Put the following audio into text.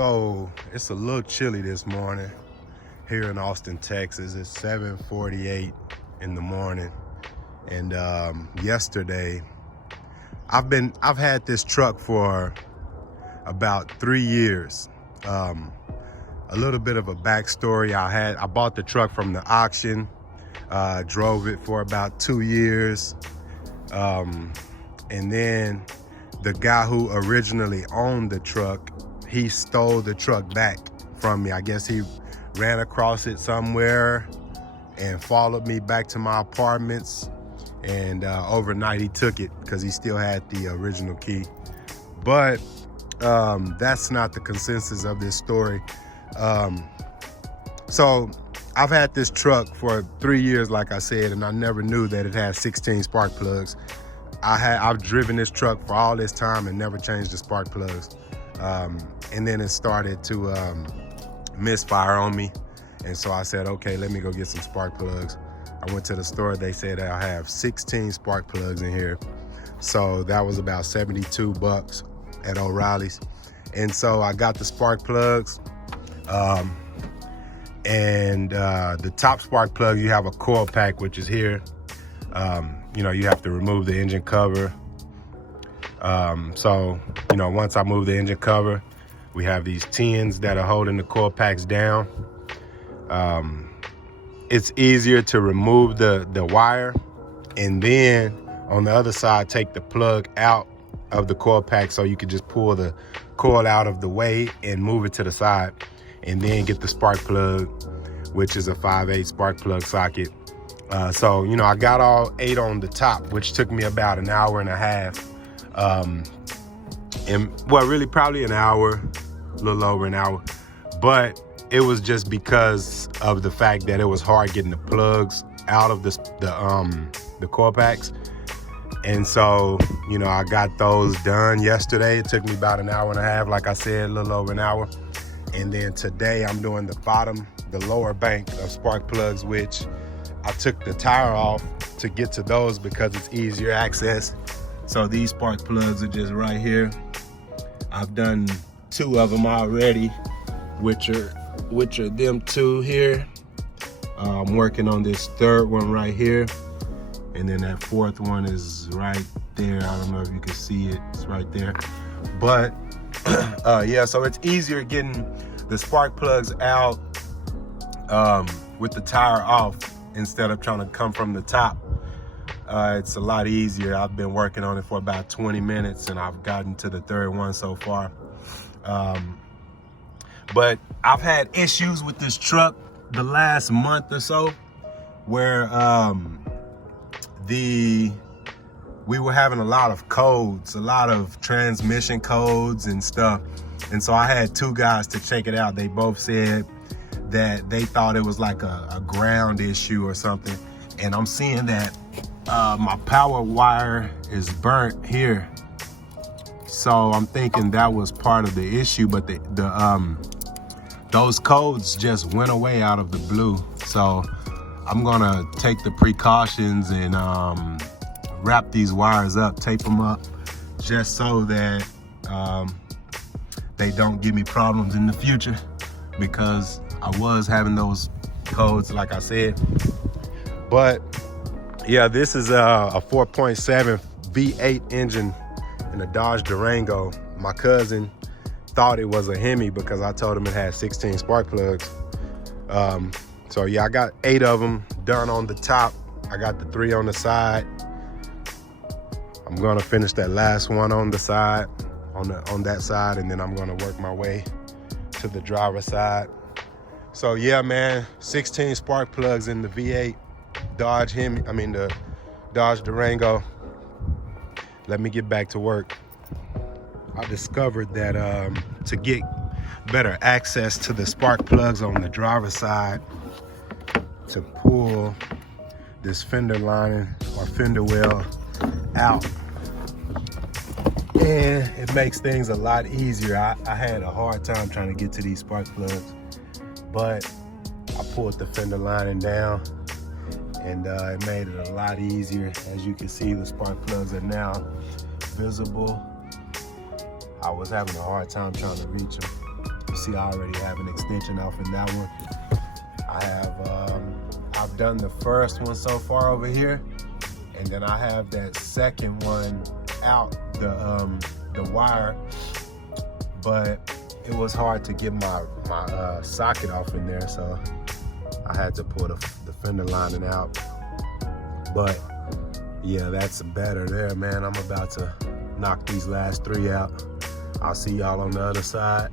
So it's a little chilly this morning here in Austin, Texas. It's 7:48 in the morning. And yesterday, I've had this truck for about 3 years. A little bit of a backstory. I bought the truck from the auction, drove it for about 2 years. And then the guy who originally owned the truck, he stole the truck back from me. I guess he ran across it somewhere and followed me back to my apartments. And overnight he took it because he still had the original key. But that's not the consensus of this story. So I've had this truck for 3 years, like I said, and I never knew that it had 16 spark plugs. I've driven this truck for all this time and never changed the spark plugs. And then it started to misfire on me. And so I said, okay, let me go get some spark plugs. I went to the store. They said I have 16 spark plugs in here. So that was about $72 at O'Reilly's. And so I got the spark plugs. And the top spark plug, you have a coil pack, which is here. You have to remove the engine cover. Once I move the engine cover, we have these tins that are holding the coil packs down. It's easier to remove the wire, and then on the other side, take the plug out of the coil pack so you can just pull the coil out of the way and move it to the side, and then get the spark plug, which is a 5/8 spark plug socket. I got all 8 on the top, which took me about an hour and a half. Really probably an hour, a little over an hour. But it was just because of the fact that it was hard getting the plugs out of the coil packs. And so, I got those done yesterday. It took me about an hour and a half, like I said, a little over an hour. And then today I'm doing the lower bank of spark plugs, which I took the tire off to get to those because it's easier access. So these spark plugs are just right here. I've done 2 of them already, which are them 2 here. I'm working on this 3rd one right here. And then that 4th one is right there. I don't know if you can see it, it's right there. But so it's easier getting the spark plugs out with the tire off instead of trying to come from the top. It's a lot easier. I've been working on it for about 20 minutes and I've gotten to the 3rd one so far. But I've had issues with this truck the last month or so where we were having a lot of codes, a lot of transmission codes and stuff. And so I had 2 guys to check it out. They both said that they thought it was like a ground issue or something. And I'm seeing that my power wire is burnt here. So I'm thinking that was part of the issue, but those codes just went away out of the blue. So I'm gonna take the precautions and wrap these wires up, tape them up, just so that they don't give me problems in the future, because I was having those codes, like I said. But yeah, this is a 4.7 V8 engine in a Dodge Durango. My cousin thought it was a Hemi because I told him it had 16 spark plugs. So yeah, I got 8 of them done on the top. I got the 3 on the side. I'm gonna finish that last one on the side, on that side, and then I'm gonna work my way to the driver's side. So yeah, man, 16 spark plugs in the V8 the Dodge Durango. Let me get back to work. I discovered that to get better access to the spark plugs on the driver's side, to pull this fender lining or fender well out, and it makes things a lot easier. I had a hard time trying to get to these spark plugs, but I pulled the fender lining down and it made it a lot easier. As you can see, the spark plugs are now visible. I was having a hard time trying to reach them. see I already have an extension off in that one. I have, I've done the first one so far over here, and then I have that second one out the wire, but it was hard to get my socket off in there, so I had to pull the fender lining out. But yeah, that's better there, man. I'm about to knock these last 3 out. I'll see y'all on the other side.